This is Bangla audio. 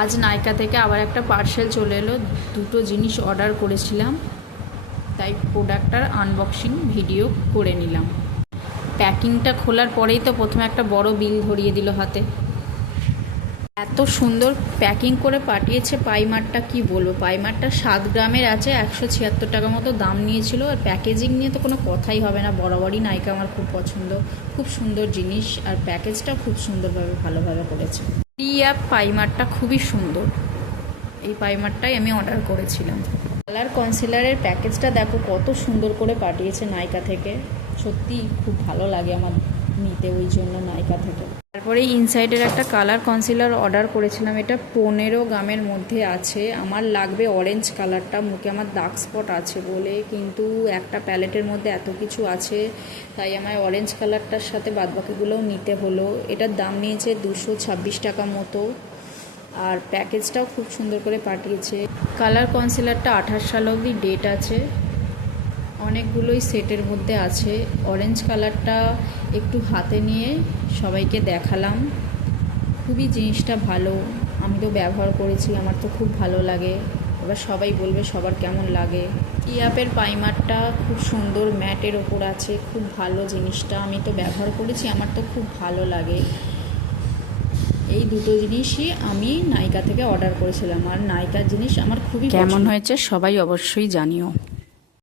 আজ নাইকা থেকে আবার একটা পার্সেল চলে এলো, দুটো জিনিস অর্ডার করেছিলাম, তাই প্রোডাক্টটার আনবক্সিং ভিডিও করে নিলাম। প্যাকিংটা খোলার পরেই তো প্রথমে একটা বড় বিল ধরিয়ে দিল হাতে। এত সুন্দর প্যাকিং করে পাঠিয়েছে পাইমারটা, কি বলবো। পাইমারটা 7 গ্রামের আছে, 176 টাকা মতো দাম নিয়েছিল। আর প্যাকেজিং নিয়ে তো কোনো কথাই হবে না, বরাবরই নাইকা আমার খুব পছন্দ, খুব সুন্দর জিনিস। আর প্যাকেজটাও খুব সুন্দরভাবে ভালোভাবে করেছে। অ্যাপ পাইমারটা খুবই সুন্দর, এই পাইমারটাই আমি অর্ডার করেছিলাম। কালার কনসিলারের প্যাকেজটা দেখো কত সুন্দর করে পাঠিয়েছে নাইকা থেকে, সত্যি খুব ভালো লাগে আমার নিতে, ওই জন্য নাইকা থেকে। তারপরে ইনসাইডের একটা কালার কনসিলার অর্ডার করেছিলাম, এটা 15 গ্রামের মধ্যে আছে। আমার লাগবে অরেঞ্জ কালারটা, মুখে আমার ডার্ক স্পট আছে বলে, কিন্তু একটা প্যালেটের মধ্যে এত কিছু আছে, তাই আমার অরেঞ্জ কালারটার সাথে বাদবাকিগুলোও নিতে হলো। এটার দাম নিয়েছে 226 টাকা মতো। আর প্যাকেজটাও খুব সুন্দর করে পাঠিয়েছে। কালার কনসিলারটা 28 সাল অবধি ডেট আছে, অনেকগুলোই সেটের মধ্যে আছে। অরেঞ্জ কালারটা একটু হাতে নিয়ে সবাইকে দেখালাম, খুবই জিনিসটা ভালো, আমি তো ব্যবহার করেছি, আমার তো খুব ভালো লাগে। এবার সবাই বলবে সবার কেমন লাগে। ইয়াপের পাইমারটা খুব সুন্দর, ম্যাটের ওপর আছে, খুব ভালো জিনিসটা, আমি তো ব্যবহার করেছি, আমার তো খুব ভালো লাগে। এই দুটো জিনিসই আমি নাইকা থেকে অর্ডার করেছিলাম, আর নাইকার জিনিস আমার খুবই কেমন হয়েছে সবাই অবশ্যই জানিও।